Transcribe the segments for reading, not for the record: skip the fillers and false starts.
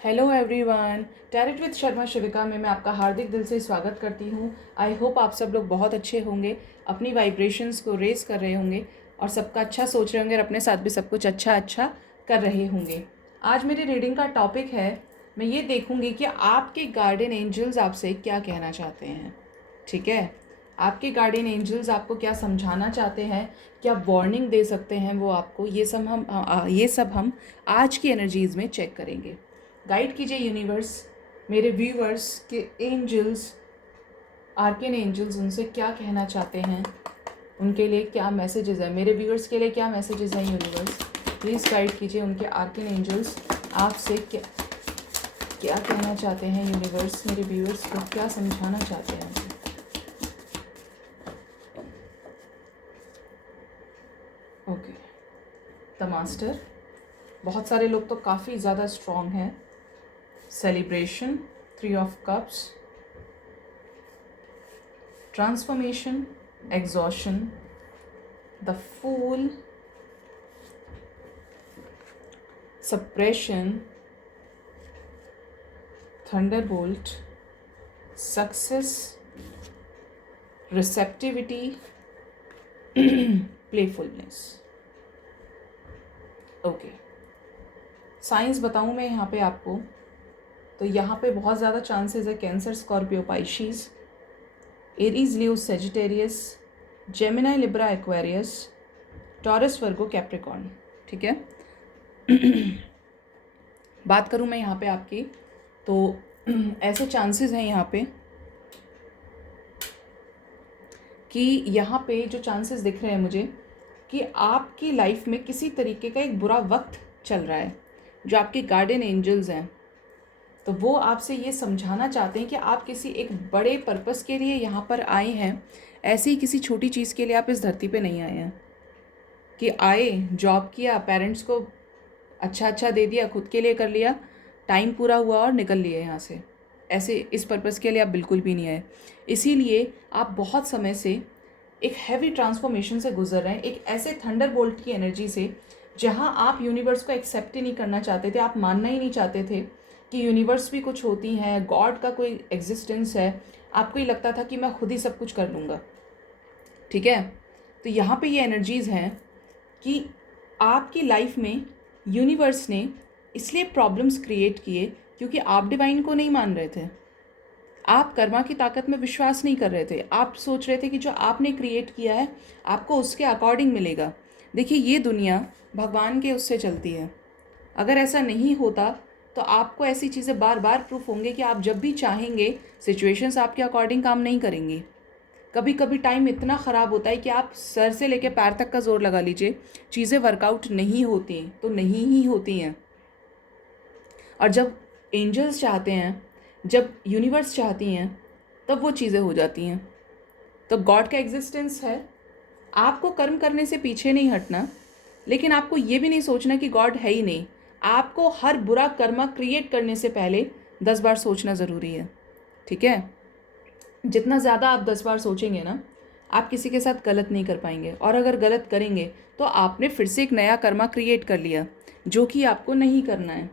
Hello everyone, tarot with Sharma Shivika में मैं आपका हार्दिक दिल से स्वागत करती हूँ। आई होप आप सब लोग बहुत अच्छे होंगे, अपनी वाइब्रेशंस को रेज कर रहे होंगे और सबका अच्छा सोच रहे होंगे और अपने साथ भी सब कुछ अच्छा कर रहे होंगे। आज मेरी रीडिंग का टॉपिक है, मैं ये देखूँगी कि आपके गार्डियन एंजल्स आपसे क्या कहना चाहते हैं। ठीक है, आपके गार्डियन एंजल्स आपको क्या समझाना चाहते हैं, क्या वार्निंग दे सकते हैं वो आपको, ये सब हम आज की एनर्जीज़ में चेक करेंगे। गाइड कीजिए यूनिवर्स, मेरे व्यूवर्स के एंजल्स, आर्कन एंजल्स उनसे क्या कहना चाहते हैं, उनके लिए क्या मैसेजेस हैं, मेरे व्यूवर्स के लिए क्या मैसेजेस हैं। यूनिवर्स प्लीज़ गाइड कीजिए, उनके आर्कन एंजल्स आपसे क्या क्या कहना चाहते हैं। यूनिवर्स मेरे व्यूवर्स को क्या समझाना चाहते हैं। ओके, द मास्टर, बहुत सारे लोग तो काफ़ी ज़्यादा स्ट्रॉन्ग हैं। Celebration, 3 of cups, transformation, exhaustion, the fool, suppression, thunderbolt, success, receptivity, playfulness. Okay, science बताऊँ मैं यहाँ पे आपको, तो यहाँ पे बहुत ज़्यादा चांसेस है cancer, scorpio, pisces, aries, leo, sagittarius, gemini, libra, aquarius, taurus, virgo, capricorn. ठीक है, बात करूँ मैं यहाँ पे आपकी, तो ऐसे चांसेस हैं यहाँ पे कि यहाँ पे जो चांसेस दिख रहे हैं मुझे कि आपकी लाइफ में किसी तरीके का एक बुरा वक्त चल रहा है। जो आपके गार्डियन एंजल्स हैं, तो वो आपसे ये समझाना चाहते हैं कि आप किसी एक बड़े पर्पस के लिए यहाँ पर आए हैं। ऐसे ही किसी छोटी चीज़ के लिए आप इस धरती पे नहीं आए हैं कि आए, जॉब किया, पेरेंट्स को अच्छा दे दिया, खुद के लिए कर लिया, टाइम पूरा हुआ और निकल लिए यहाँ से। ऐसे इस पर्पस के लिए आप बिल्कुल भी नहीं आए। इसीलिए आप बहुत समय से एक हैवी ट्रांसफॉर्मेशन से गुजर रहे हैं, एक ऐसे थंडरबोल्ट की एनर्जी से जहाँ आप यूनिवर्स को एक्सेप्ट ही नहीं करना चाहते थे, आप मानना ही नहीं चाहते थे कि यूनिवर्स भी कुछ होती हैं, गॉड का कोई एग्जिस्टेंस है। आपको ही लगता था कि मैं खुद ही सब कुछ कर लूँगा। ठीक है, तो यहाँ पे ये एनर्जीज़ हैं कि आपकी लाइफ में यूनिवर्स ने इसलिए प्रॉब्लम्स क्रिएट किए क्योंकि आप डिवाइन को नहीं मान रहे थे, आप कर्मा की ताकत में विश्वास नहीं कर रहे थे। आप सोच रहे थे कि जो आपने क्रिएट किया है आपको उसके अकॉर्डिंग मिलेगा। देखिए, ये दुनिया भगवान के उससे चलती है। अगर ऐसा नहीं होता तो आपको ऐसी चीज़ें बार बार प्रूफ होंगे कि आप जब भी चाहेंगे सिचुएशंस आपके अकॉर्डिंग काम नहीं करेंगी। कभी कभी टाइम इतना ख़राब होता है कि आप सर से लेकर पैर तक का जोर लगा लीजिए, चीज़ें वर्कआउट नहीं होती तो नहीं ही होती हैं। और जब एंजल्स चाहते हैं, जब यूनिवर्स चाहती हैं, तब वो चीज़ें हो जाती हैं। तो गॉड का एग्जिस्टेंस है, आपको कर्म करने से पीछे नहीं हटना, लेकिन आपको ये भी नहीं सोचना कि गॉड है ही नहीं। आपको हर बुरा कर्मा क्रिएट करने से पहले 10 बार सोचना ज़रूरी है। ठीक है, जितना ज़्यादा आप 10 बार सोचेंगे ना, आप किसी के साथ गलत नहीं कर पाएंगे। और अगर गलत करेंगे तो आपने फिर से एक नया कर्मा क्रिएट कर लिया, जो कि आपको नहीं करना है।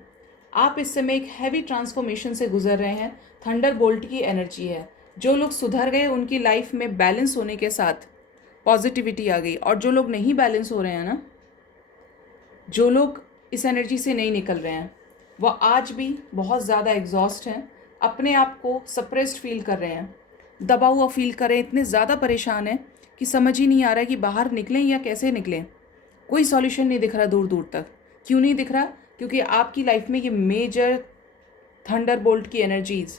आप इस समय एक हैवी ट्रांसफॉर्मेशन से गुजर रहे हैं, थंडरबोल्ट की एनर्जी है। जो लोग सुधर गए उनकी लाइफ में बैलेंस होने के साथ पॉजिटिविटी आ गई, और जो लोग नहीं बैलेंस हो रहे हैं ना, जो लोग इस एनर्जी से नहीं निकल रहे हैं, वो आज भी बहुत ज़्यादा एग्जॉस्ट हैं, अपने आप को सप्रेस्ड फील कर रहे हैं, दबा हुआ फील कर रहे हैं, इतने ज़्यादा परेशान हैं कि समझ ही नहीं आ रहा है कि बाहर निकलें या कैसे निकलें। कोई सॉल्यूशन नहीं दिख रहा दूर दूर तक। क्यों नहीं दिख रहा? क्योंकि आपकी लाइफ में ये मेजर थंडरबोल्ट की एनर्जीज़,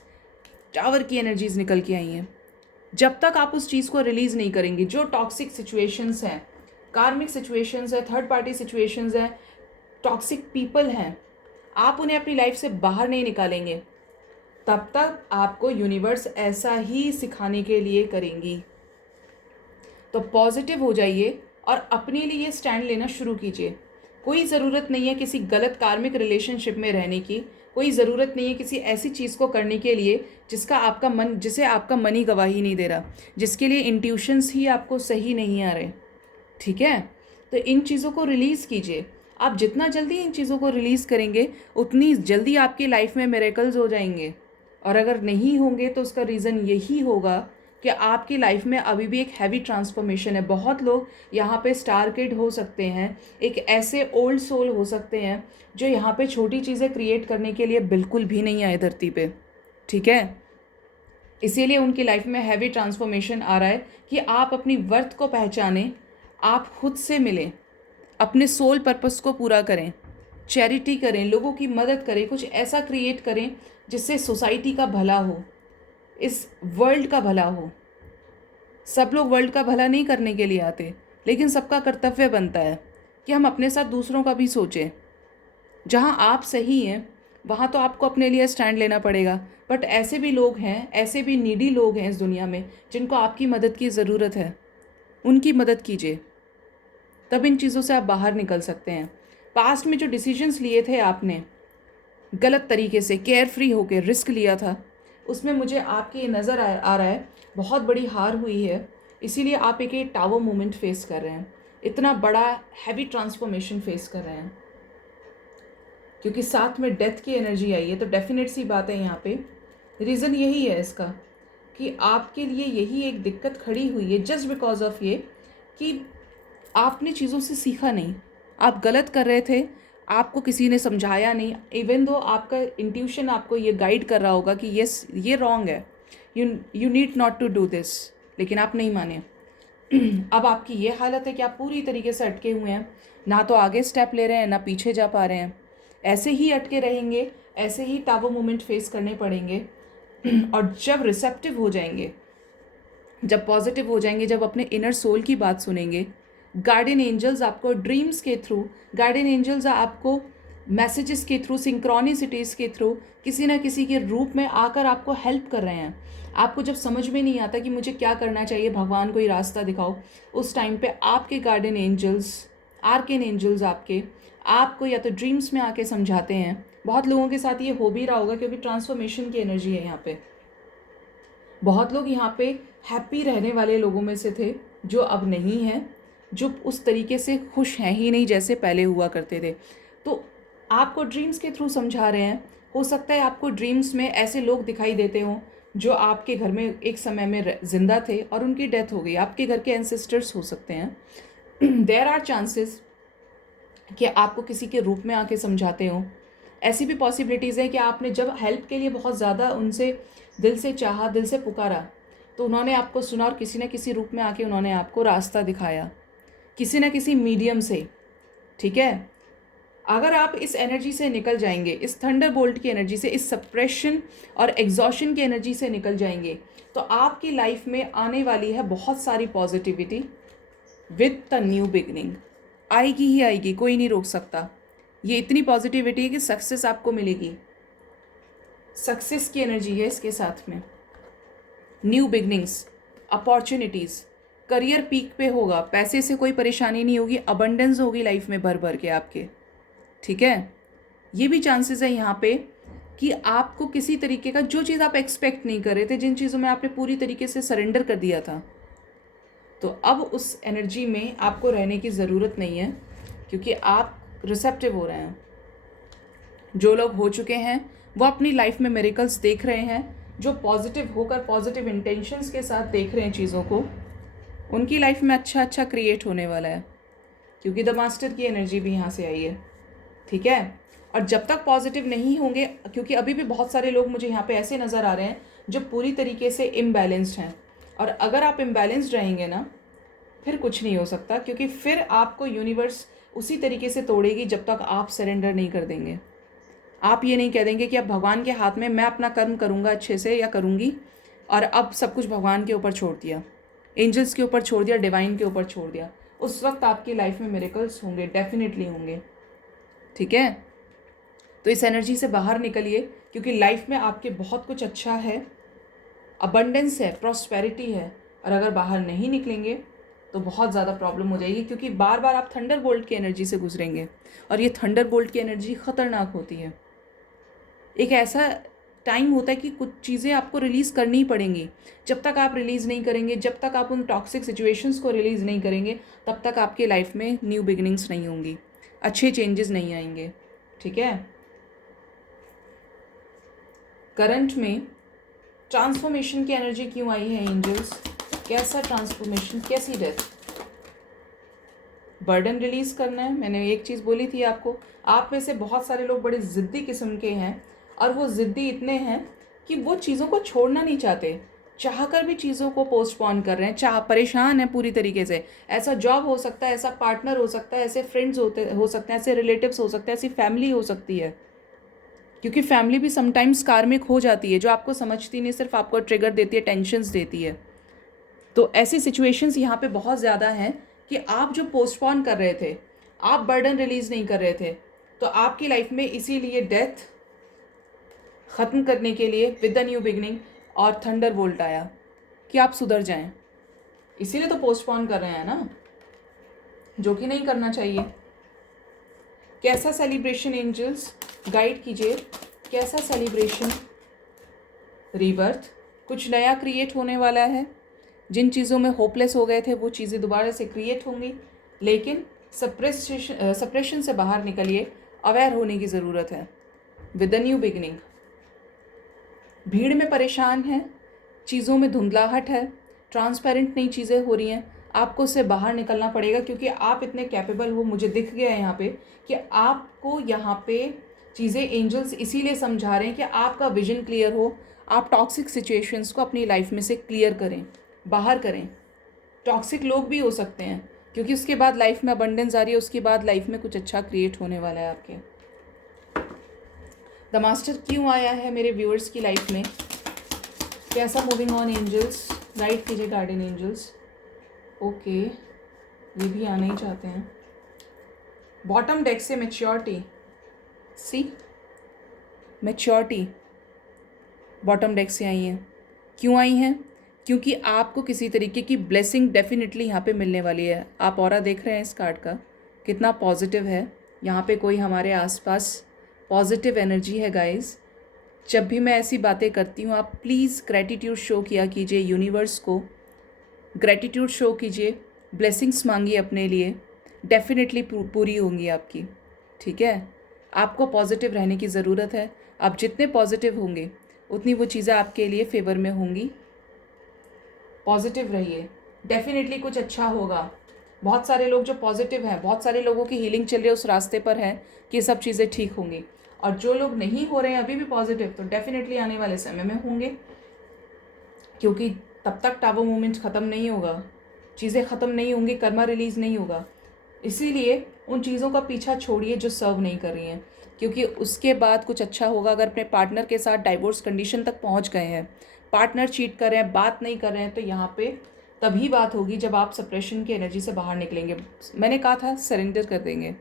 टावर की एनर्जीज़ निकल के आई हैं। जब तक आप उस चीज़ को रिलीज़ नहीं करेंगे, जो टॉक्सिक सिचुएशंस हैं, कार्मिक सिचुएशंस है, थर्ड पार्टी सिचुएशंस हैं, टॉक्सिक पीपल हैं, आप उन्हें अपनी लाइफ से बाहर नहीं निकालेंगे, तब तक आपको यूनिवर्स ऐसा ही सिखाने के लिए करेंगी। तो पॉजिटिव हो जाइए और अपने लिए स्टैंड लेना शुरू कीजिए। कोई ज़रूरत नहीं है किसी गलत कार्मिक रिलेशनशिप में रहने की, कोई ज़रूरत नहीं है किसी ऐसी चीज़ को करने के लिए जिसे आपका मन ही गवाही नहीं दे रहा, जिसके लिए इंट्यूशंस ही आपको सही नहीं आ रहे। ठीक है, तो इन चीज़ों को रिलीज़ कीजिए। आप जितना जल्दी इन चीज़ों को रिलीज़ करेंगे उतनी जल्दी आपकी लाइफ में मिरेकल्स हो जाएंगे। और अगर नहीं होंगे तो उसका रीज़न यही होगा कि आपकी लाइफ में अभी भी एक हैवी ट्रांसफॉर्मेशन है। बहुत लोग यहाँ पे स्टार किड हो सकते हैं, एक ऐसे ओल्ड सोल हो सकते हैं जो यहाँ पे छोटी चीज़ें क्रिएट करने के लिए बिल्कुल भी नहीं आए धरती पे, ठीक है। इसीलिए उनकी लाइफ में हैवी ट्रांसफॉर्मेशन आ रहा है कि आप अपनी वर्थ को पहचानें, आप खुद से मिलें, अपने सोल पर्पस को पूरा करें, चैरिटी करें, लोगों की मदद करें, कुछ ऐसा क्रिएट करें जिससे सोसाइटी का भला हो, इस वर्ल्ड का भला हो। सब लोग वर्ल्ड का भला नहीं करने के लिए आते, लेकिन सबका कर्तव्य बनता है कि हम अपने साथ दूसरों का भी सोचें। जहाँ आप सही हैं वहाँ तो आपको अपने लिए स्टैंड लेना पड़ेगा, बट ऐसे भी लोग हैं, ऐसे भी नीडी लोग हैं इस दुनिया में जिनको आपकी मदद की ज़रूरत है। उनकी मदद कीजिए, तब इन चीज़ों से आप बाहर निकल सकते हैं। पास्ट में जो डिसीजंस लिए थे आपने गलत तरीके से, केयर फ्री होकर रिस्क लिया था, उसमें मुझे आपकी नज़र आ रहा है बहुत बड़ी हार हुई है। इसीलिए आप एक टावर मोमेंट फेस कर रहे हैं, इतना बड़ा हैवी ट्रांसफॉर्मेशन फेस कर रहे हैं, क्योंकि साथ में डेथ की एनर्जी आई है। तो डेफिनेट सी बात है, यहाँ पे रीज़न यही है इसका कि आपके लिए यही एक दिक्कत खड़ी हुई है जस्ट बिकॉज ऑफ ये कि आपने चीज़ों से सीखा नहीं, आप गलत कर रहे थे, आपको किसी ने समझाया नहीं। इवन दो आपका इंट्यूशन आपको ये गाइड कर रहा होगा कि यस ये रॉन्ग है, you need not to do this, लेकिन आप नहीं माने। अब आपकी ये हालत है कि आप पूरी तरीके से अटके हुए हैं, ना तो आगे स्टेप ले रहे हैं ना पीछे जा पा रहे हैं। ऐसे ही अटके रहेंगे, ऐसे ही टावर मोमेंट फेस करने पड़ेंगे। और जब रिसेप्टिव हो जाएंगे, जब पॉजिटिव हो जाएंगे, जब अपने इनर सोल की बात सुनेंगे, गार्डियन एंजल्स आपको ड्रीम्स के थ्रू, गार्डियन एंजल्स आपको मैसेजेस के थ्रू, सिंक्रोनिसिटीज़ के थ्रू किसी ना किसी के रूप में आकर आपको हेल्प कर रहे हैं। आपको जब समझ में नहीं आता कि मुझे क्या करना चाहिए, भगवान कोई रास्ता दिखाओ, उस टाइम पे आपके गार्डियन एंजल्स, आर्कन एंजल्स आपको या तो ड्रीम्स में आके समझाते हैं। बहुत लोगों के साथ ये हो भी रहा होगा क्योंकि ट्रांसफॉर्मेशन की एनर्जी है यहाँ पे। बहुत लोग यहाँ पे हैप्पी रहने वाले लोगों में से थे जो अब नहीं हैं, जो उस तरीके से खुश हैं ही नहीं जैसे पहले हुआ करते थे। तो आपको ड्रीम्स के थ्रू समझा रहे हैं। हो सकता है आपको ड्रीम्स में ऐसे लोग दिखाई देते हों जो आपके घर में एक समय में ज़िंदा थे और उनकी डेथ हो गई, आपके घर के एंसेस्टर्स हो सकते हैं। देयर आर चांसेस कि आपको किसी के रूप में आके समझाते हों। ऐसी भी पॉसिबिलिटीज़ है कि आपने जब हेल्प के लिए बहुत ज़्यादा उनसे दिल से चाहा, दिल से पुकारा, तो उन्होंने आपको सुना और किसी न किसी रूप में आके उन्होंने आपको रास्ता दिखाया, किसी न किसी मीडियम से, ठीक है। अगर आप इस एनर्जी से निकल जाएंगे, इस थंडर बोल्ट की एनर्जी से, इस सप्रेशन और एग्जॉशन की एनर्जी से निकल जाएंगे, तो आपकी लाइफ में आने वाली है बहुत सारी positivity with the new beginning. आएगी ही आएगी, कोई नहीं रोक सकता। ये इतनी पॉजिटिविटी है कि सक्सेस आपको मिलेगी, सक्सेस की एनर्जी है इसके साथ में। New beginnings, opportunities, career peak पे होगा, पैसे से कोई परेशानी नहीं होगी, अबंडेंस होगी लाइफ में भर भर के आपके, ठीक है। ये भी चांसेस है यहाँ पे कि आपको किसी तरीके का जो चीज़ आप एक्सपेक्ट नहीं कर रहे थे, जिन चीज़ों में आपने पूरी तरीके से सरेंडर कर दिया था, तो अब उस एनर्जी में आपको रहने की ज़रूरत नहीं है क्योंकि आप रिसेप्टिव हो रहे हैं। जो लोग हो चुके हैं वो अपनी लाइफ में मिरेकल्स देख रहे हैं, जो पॉजिटिव होकर पॉजिटिव इंटेंशंस के साथ देख रहे हैं चीज़ों को, उनकी लाइफ में अच्छा अच्छा क्रिएट होने वाला है क्योंकि द मास्टर की एनर्जी भी यहाँ से आई है, ठीक है। और जब तक पॉजिटिव नहीं होंगे, क्योंकि अभी भी बहुत सारे लोग मुझे यहाँ पे ऐसे नज़र आ रहे हैं जो पूरी तरीके से इम्बैलेंस्ड हैं, और अगर आप इम्बैलेंस्ड रहेंगे ना फिर कुछ नहीं हो सकता, क्योंकि फिर आपको यूनिवर्स उसी तरीके से तोड़ेगी जब तक आप सरेंडर नहीं कर देंगे। आप ये नहीं कह देंगे कि अब भगवान के हाथ में, मैं अपना कर्म करूँगा अच्छे से या करूँगी और अब सब कुछ भगवान के ऊपर छोड़ दिया, एंजल्स के ऊपर छोड़ दिया, डिवाइन के ऊपर छोड़ दिया। उस वक्त आपकी लाइफ में मिरेकल्स होंगे, डेफिनेटली होंगे, ठीक है। तो इस एनर्जी से बाहर निकलिए क्योंकि लाइफ में आपके बहुत कुछ अच्छा है, अबंडेंस है, प्रॉस्पेरिटी है, और अगर बाहर नहीं निकलेंगे तो बहुत ज़्यादा प्रॉब्लम हो जाएगी क्योंकि बार बार आप थंडर बोल्ट की एनर्जी से गुजरेंगे और ये थंडर बोल्ट की एनर्जी ख़तरनाक होती है। एक ऐसा टाइम होता है कि कुछ चीज़ें आपको रिलीज़ करनी ही पड़ेंगी। जब तक आप रिलीज़ नहीं करेंगे, जब तक आप उन टॉक्सिक सिचुएशंस को रिलीज़ नहीं करेंगे, तब तक आपके लाइफ में न्यू बिगिनिंग्स नहीं होंगी। अच्छे चेंजेस नहीं आएंगे, ठीक है। करंट में ट्रांसफॉर्मेशन की एनर्जी क्यों आई है एंजल्स? कैसा ट्रांसफॉर्मेशन, कैसी डेथ? बर्डन रिलीज करना है। मैंने एक चीज़ बोली थी आपको, आप में से बहुत सारे लोग बड़े ज़िद्दी किस्म के हैं, और वो ज़िद्दी इतने हैं कि वो चीज़ों को छोड़ना नहीं चाहते, चाह कर भी चीज़ों को पोस्टपोन कर रहे हैं, चाह परेशान है पूरी तरीके से। ऐसा जॉब हो सकता है, ऐसा पार्टनर हो सकता है, ऐसे फ्रेंड्स हो सकते हैं, ऐसे रिलेटिव्स हो सकते हैं, ऐसी फैमिली हो सकती है, क्योंकि फैमिली भी समटाइम्स कार्मिक हो जाती है, जो आपको समझती नहीं, सिर्फ आपको ट्रिगर देती है, टेंशन्स देती है। तो ऐसी सिचुएशंस यहाँ पे बहुत ज़्यादा हैं कि आप जो पोस्टपोन कर रहे थे, आप बर्डन रिलीज़ नहीं कर रहे थे, तो आपकी लाइफ में इसीलिए डेथ ख़त्म करने के लिए विद द न्यू बिगनिंग और थंडर बोल्ट आया कि आप सुधर जाएं। इसीलिए तो पोस्टपोन कर रहे हैं ना, जो कि नहीं करना चाहिए। कैसा सेलिब्रेशन एंजल्स गाइड कीजिए, कैसा सेलिब्रेशन? रीबर्थ, कुछ नया क्रिएट होने वाला है। जिन चीज़ों में होपलेस हो गए थे वो चीज़ें दोबारा से क्रिएट होंगी, लेकिन सप्रेशन से बाहर निकलिए, अवेयर होने की ज़रूरत है विद द न्यू बिगनिंग। भीड़ में परेशान हैं, चीज़ों में धुंधलाहट है, ट्रांसपेरेंट नई चीज़ें हो रही हैं, आपको उससे बाहर निकलना पड़ेगा, क्योंकि आप इतने कैपेबल हो। मुझे दिख गया है यहाँ पे कि आपको यहाँ पे चीज़ें एंजल्स इसीलिए समझा रहे हैं कि आपका विजन क्लियर हो, आप टॉक्सिक सिचुएशंस को अपनी लाइफ में से क्लियर करें, बाहर करें। टॉक्सिक लोग भी हो सकते हैं, क्योंकि उसके बाद लाइफ में अबंडेंस आ रही है, उसके बाद लाइफ में कुछ अच्छा क्रिएट होने वाला है आपके। द मास्टर क्यों आया है मेरे व्यूअर्स की लाइफ में? कैसा मूविंग ऑन एंजल्स गाइड कीजिए, गार्डियन एंजल्स। ओके, ये भी आना ही चाहते हैं। बॉटम डेक से मैच्योरिटी, सी मैच्योरिटी बॉटम डेक से आई हैं। क्यों आई हैं? क्योंकि आपको किसी तरीके की ब्लेसिंग डेफिनेटली यहाँ पे मिलने वाली है। आप ऑरा देख रहे हैं इस कार्ड का, कितना पॉजिटिव है। यहाँ पे कोई हमारे आसपास पॉजिटिव एनर्जी है गाइस। जब भी मैं ऐसी बातें करती हूँ, आप प्लीज़ ग्रैटिट्यूड शो किया कीजिए यूनिवर्स को, ग्रैटिट्यूड शो कीजिए, ब्लेसिंग्स मांगिए अपने लिए, डेफिनेटली पूरी होंगी आपकी, ठीक है। आपको पॉजिटिव रहने की ज़रूरत है। आप जितने पॉजिटिव होंगे उतनी वो चीज़ें आपके लिए फेवर में होंगी। पॉजिटिव रहिए, डेफिनेटली कुछ अच्छा होगा। बहुत सारे लोग जो पॉजिटिव हैं, बहुत सारे लोगों की हीलिंग चल रही है, उस रास्ते पर है कि सब चीज़ें ठीक होंगी। और जो लोग नहीं हो रहे हैं अभी भी पॉजिटिव, तो डेफिनेटली आने वाले समय में होंगे, क्योंकि तब तक टाबू मूवमेंट ख़त्म नहीं होगा, चीज़ें ख़त्म नहीं होंगी, कर्मा रिलीज़ नहीं होगा। इसीलिए उन चीज़ों का पीछा छोड़िए जो सर्व नहीं कर रही हैं, क्योंकि उसके बाद कुछ अच्छा होगा। अगर अपने पार्टनर के साथ डाइवोर्स कंडीशन तक पहुंच गए हैं, पार्टनर चीट कर रहे हैं, बात नहीं कर रहे हैं, तो यहाँ पे तभी बात होगी जब आप सप्रेशन की एनर्जी से बाहर निकलेंगे। मैंने कहा था सरेंडर कर देंगे,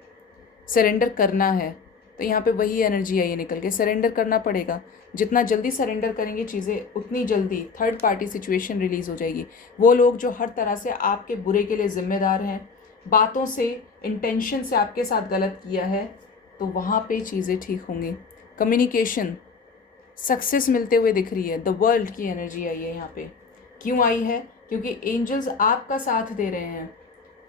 सरेंडर करना है, तो यहाँ पे वही एनर्जी आई है निकल के, सरेंडर करना पड़ेगा। जितना जल्दी सरेंडर करेंगे चीज़ें, उतनी जल्दी थर्ड पार्टी सिचुएशन रिलीज़ हो जाएगी। वो लोग जो हर तरह से आपके बुरे के लिए ज़िम्मेदार हैं, बातों से, इंटेंशन से आपके साथ गलत किया है, तो वहाँ पे चीज़ें ठीक होंगी। कम्युनिकेशन सक्सेस मिलते हुए दिख रही है। द वर्ल्ड की एनर्जी आई है यहाँ पे। क्यों आई है? क्योंकि एंजल्स आपका साथ दे रहे हैं।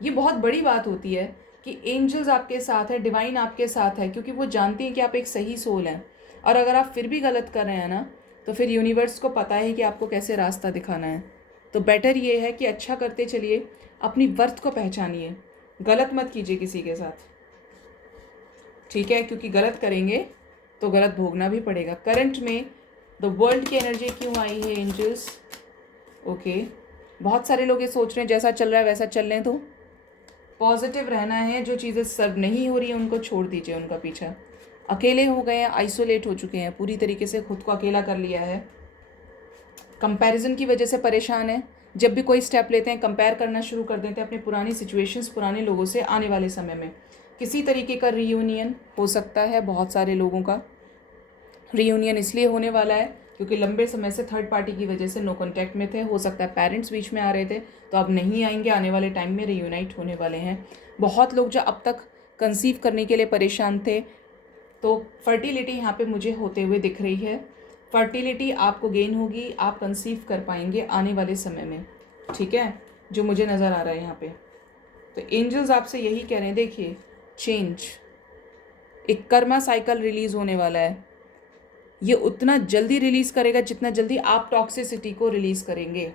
ये बहुत बड़ी बात होती है कि एंजल्स आपके साथ है, डिवाइन आपके साथ है, क्योंकि वो जानती हैं कि आप एक सही सोल हैं। और अगर आप फिर भी गलत कर रहे हैं ना, तो फिर यूनिवर्स को पता है कि आपको कैसे रास्ता दिखाना है। तो बेटर ये है कि अच्छा करते चलिए, अपनी वर्थ को पहचानिए, गलत मत कीजिए किसी के साथ, ठीक है, क्योंकि गलत करेंगे तो गलत भोगना भी पड़ेगा। करंट में द वर्ल्ड की एनर्जी क्यों आई है एंजल्स? ओके, बहुत सारे लोग ये सोच रहे हैं जैसा चल रहा है वैसा चलने दो, पॉजिटिव रहना है। जो चीज़ें सर्व नहीं हो रही हैं उनको छोड़ दीजिए, उनका पीछा। अकेले हो गए हैं, आइसोलेट हो चुके हैं, पूरी तरीके से खुद को अकेला कर लिया है, कंपैरिजन की वजह से परेशान है। जब भी कोई स्टेप लेते हैं कंपेयर करना शुरू कर देते हैं अपनी पुरानी सिचुएशंस, पुराने लोगों से। आने वाले समय में किसी तरीके का रीयूनियन हो सकता है, बहुत सारे लोगों का रीयूनियन इसलिए होने वाला है क्योंकि लंबे समय से थर्ड पार्टी की वजह से नो कॉन्टैक्ट में थे। हो सकता है पेरेंट्स बीच में आ रहे थे, तो अब नहीं आएंगे, आने वाले टाइम में रीयूनाइट होने वाले हैं। बहुत लोग जो अब तक कंसीव करने के लिए परेशान थे, तो फर्टिलिटी यहाँ पे मुझे होते हुए दिख रही है। फर्टिलिटी आपको गेन होगी, आप कंसीव कर पाएंगे आने वाले समय में, ठीक है, जो मुझे नज़र आ रहा है यहाँ पे। तो एंजल्स आपसे यही कह रहे हैं, देखिए चेंज, एक कर्मा साइकिल रिलीज होने वाला है। ये उतना जल्दी रिलीज़ करेगा जितना जल्दी आप टॉक्सिसिटी को रिलीज़ करेंगे,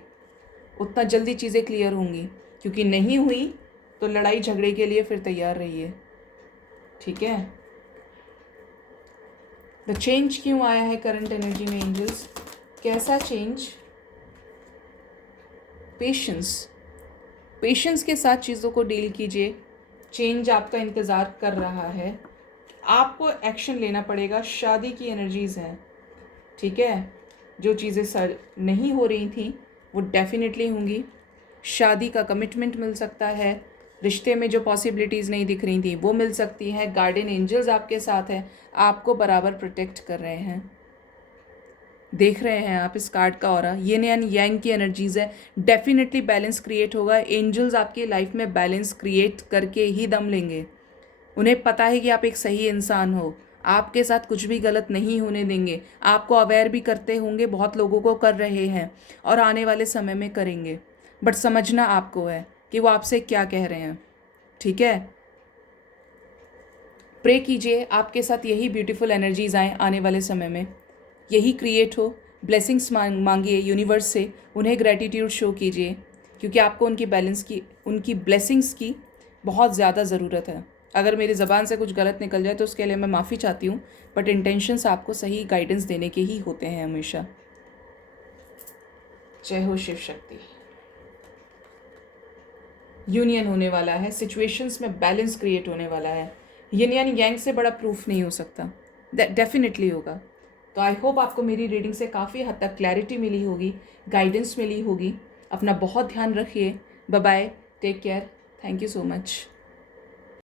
उतना जल्दी चीज़ें क्लियर होंगी। क्योंकि नहीं हुई तो लड़ाई झगड़े के लिए फिर तैयार रहिए, ठीक है। द चेंज क्यों आया है करंट एनर्जी में एंजल्स, कैसा चेंज? पेशेंस, पेशेंस के साथ चीज़ों को डील कीजिए। चेंज आपका इंतज़ार कर रहा है, आपको एक्शन लेना पड़ेगा। शादी की एनर्जीज़ हैं, ठीक है। जो चीज़ें सर नहीं हो रही थी वो डेफिनेटली होंगी। शादी का कमिटमेंट मिल सकता है, रिश्ते में जो पॉसिबिलिटीज़ नहीं दिख रही थी वो मिल सकती हैं। गार्डियन एंजल्स आपके साथ हैं, आपको बराबर प्रोटेक्ट कर रहे हैं। देख रहे हैं आप इस कार्ड का ऑरा, यिन एंड यांग की एनर्जीज़ है। डेफिनेटली बैलेंस क्रिएट होगा। एंजल्स आपकी लाइफ में बैलेंस क्रिएट करके ही दम लेंगे। उन्हें पता है कि आप एक सही इंसान हो, आपके साथ कुछ भी गलत नहीं होने देंगे। आपको अवेयर भी करते होंगे, बहुत लोगों को कर रहे हैं और आने वाले समय में करेंगे। बट समझना आपको है कि वो आपसे क्या कह रहे हैं, ठीक है। प्रे कीजिए आपके साथ यही ब्यूटीफुल एनर्जीज आएँ आने वाले समय में, यही क्रिएट हो। ब्लेसिंग्स मांगिए यूनिवर्स से, उन्हें ग्रैटिट्यूड शो कीजिए, क्योंकि आपको उनकी ब्लेसिंग्स की बहुत ज़्यादा ज़रूरत है। अगर मेरी ज़बान से कुछ गलत निकल जाए तो उसके लिए मैं माफ़ी चाहती हूँ, बट इंटेंशंस आपको सही गाइडेंस देने के ही होते हैं हमेशा। जय हो शिव शक्ति। यूनियन होने वाला है, सिचुएशंस में बैलेंस क्रिएट होने वाला है। यिन यानी यांग से बड़ा प्रूफ नहीं हो सकता, डेफिनेटली होगा। तो आई होप आपको मेरी रीडिंग से काफ़ी हद तक क्लैरिटी मिली होगी, गाइडेंस मिली होगी। अपना बहुत ध्यान रखिए। Bye bye, take care, thank you so much.